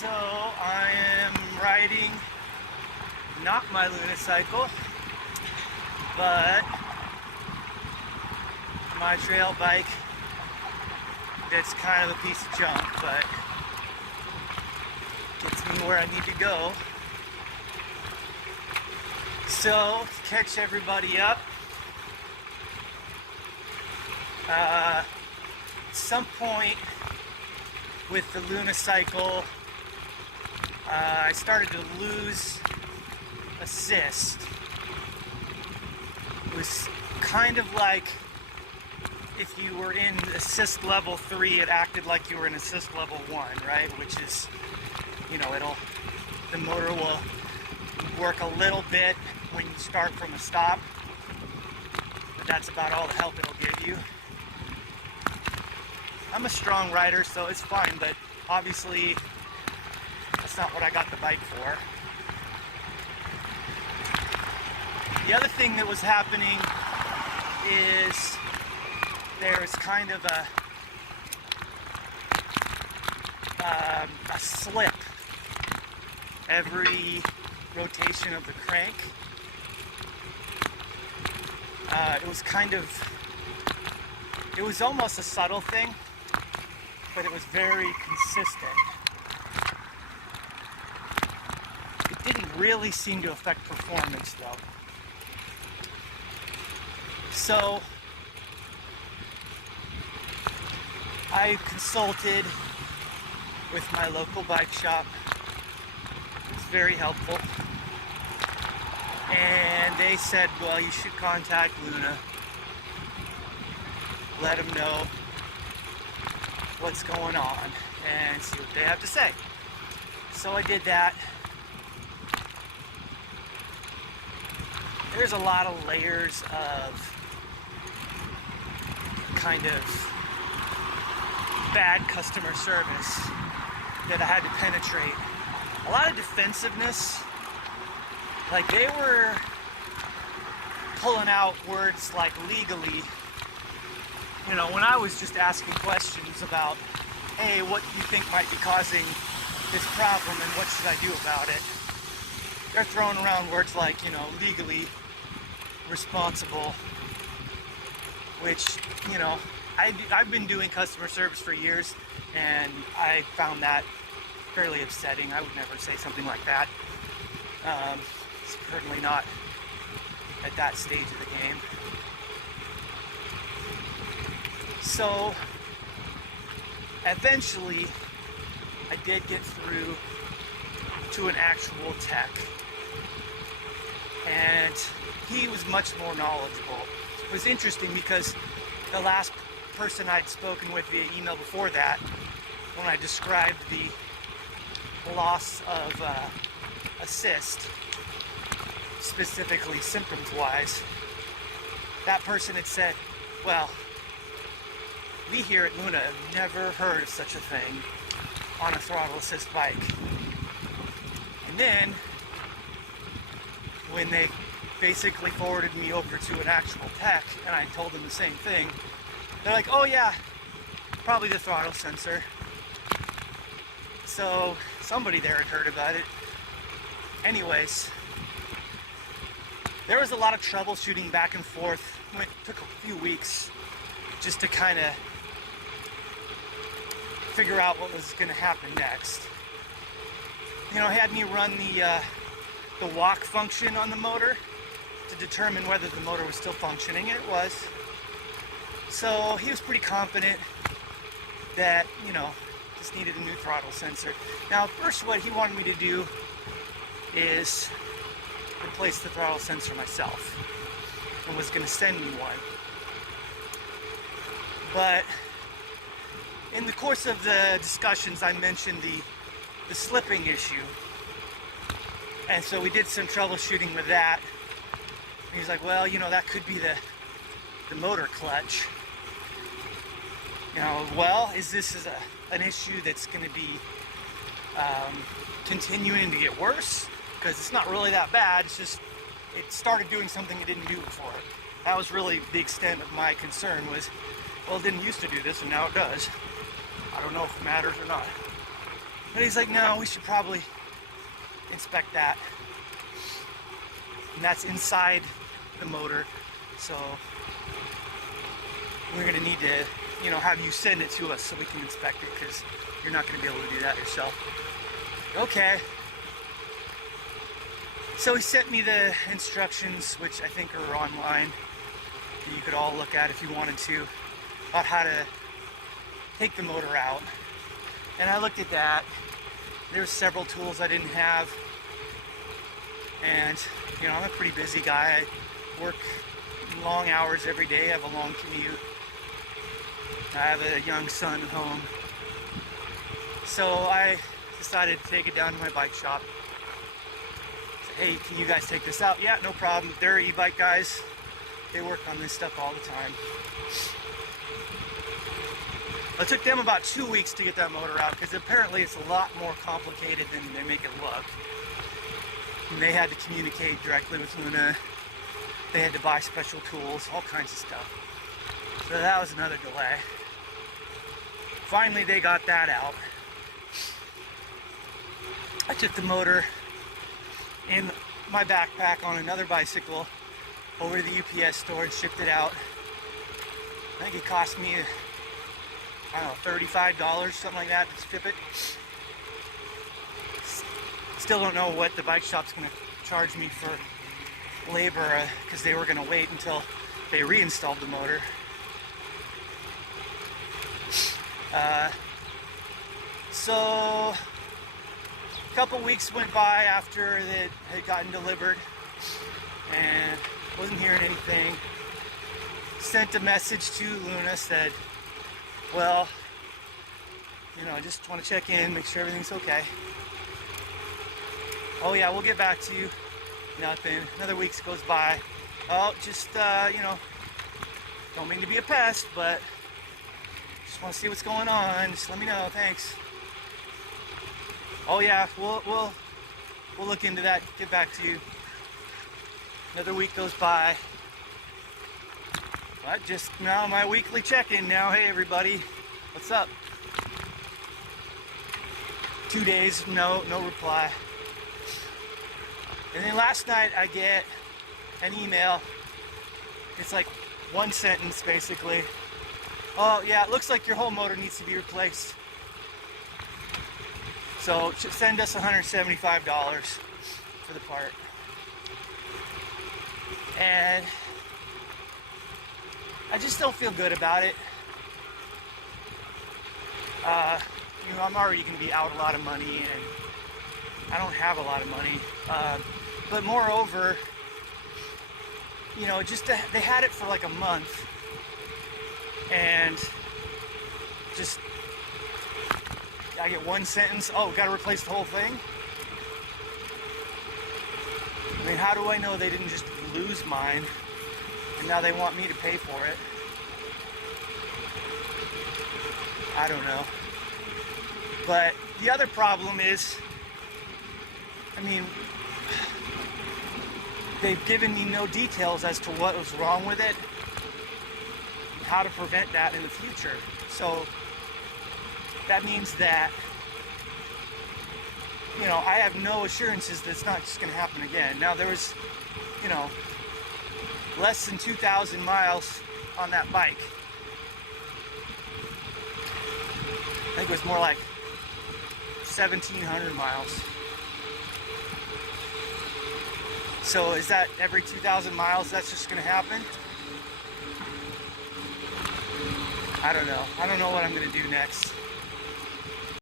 So I am riding not my Luna-Cycle, but my trail bike that's kind of a piece of junk, but gets me where I need to go. So, to catch everybody up, at some point with the Luna-Cycle, I started to lose assist. It was kind of like if you were in assist level 3, it acted like you were in assist level 1, right? Which is, you know, the motor will work a little bit when you start from a stop, but that's about all the help it'll give you. I'm a strong rider, so it's fine, but obviously that's not what I got the bike for. The other thing that was happening is there's kind of a slip every rotation of the crank. It was almost a subtle thing, but it was very consistent. It didn't really seem to affect performance though. So I consulted with my local bike shop. It was very helpful. And they said, well, you should contact Luna. Let them know what's going on and see what they have to say. So I did that. There's a lot of layers of kind of bad customer service that I had to penetrate. A lot of defensiveness. Like, they were pulling out words like legally, you know, when I was just asking questions about, hey, what do you think might be causing this problem and what should I do about it? They're throwing around words like, you know, legally responsible, which, you know, I've been doing customer service for years, and I found that fairly upsetting. I would never say something like that. Certainly not at that stage of the game. So, eventually, I did get through to an actual tech, and he was much more knowledgeable. It was interesting because the last person I'd spoken with via email before that, when I described the loss of assist, specifically symptoms-wise, that person had said, well, we here at Luna have never heard of such a thing on a throttle assist bike. And then, when they basically forwarded me over to an actual tech, and I told them the same thing, they're like, oh yeah, probably the throttle sensor. So, somebody there had heard about it. Anyways, there was a lot of troubleshooting back and forth. It took a few weeks just to kind of figure out what was going to happen next. You know, he had me run the walk function on the motor to determine whether the motor was still functioning. It was. So he was pretty confident that, you know, just needed a new throttle sensor. Now, first what he wanted me to do is replace the throttle sensor myself, and was going to send me one. But in the course of the discussions, I mentioned the slipping issue, and so we did some troubleshooting with that. And he's like, well, you know, that could be the motor clutch. You know, well, is this an issue that's going to be continuing to get worse? Because it's not really that bad. It's just it started doing something it didn't do before. That was really the extent of my concern. Was, well, it didn't used to do this and now it does. I don't know if it matters or not. But he's like, no, we should probably inspect that. And that's inside the motor. So we're gonna need to, you know, have you send it to us so we can inspect it, because you're not gonna be able to do that yourself. Okay. So he sent me the instructions, which I think are online, that you could all look at if you wanted to, about how to take the motor out. And I looked at that. There's several tools I didn't have. And, you know, I'm a pretty busy guy. I work long hours every day. I have a long commute. I have a young son at home. So I decided to take it down to my bike shop. Say, hey, can you guys take this out? Yeah, no problem. They're e-bike guys. They work on this stuff all the time. It took them about 2 weeks to get that motor out, because apparently it's a lot more complicated than they make it look. And they had to communicate directly with Luna. They had to buy special tools, all kinds of stuff. So that was another delay. Finally, they got that out. I took the motor in my backpack on another bicycle over to the UPS store and shipped it out. I think it cost me, I don't know, $35, something like that, to ship it. Still don't know what the bike shop's going to charge me for labor, because they were going to wait until they reinstalled the motor. So a couple weeks went by after it had gotten delivered, and wasn't hearing anything. Sent a message to Luna, said, well, you know, I just want to check in, make sure everything's okay. Oh yeah, we'll get back to you. Nothing. Another week goes by. Oh, just, you know, don't mean to be a pest, but just want to see what's going on. Just let me know, thanks. Oh yeah, we'll look into that, get back to you. Another week goes by. But just now my weekly check-in now. Hey everybody, what's up? 2 days, no reply. And then last night I get an email. It's like one sentence basically. Oh yeah, it looks like your whole motor needs to be replaced. So send us $175 for the part. And I just don't feel good about it. You know, I'm already going to be out a lot of money, and I don't have a lot of money. But moreover, you know, just they had it for like a month, and just I get one sentence. Oh, got to replace the whole thing. I mean, how do I know they didn't just lose mine, and now they want me to pay for it? I don't know. But the other problem is, I mean, they've given me no details as to what was wrong with it, and how to prevent that in the future. So that means that, you know, I have no assurances that it's not just going to happen again. Now, there was, you know, less than 2,000 miles on that bike. I think it was more like 1,700 miles. So is that every 2,000 miles that's just going to happen? I don't know. I don't know what I'm going to do next.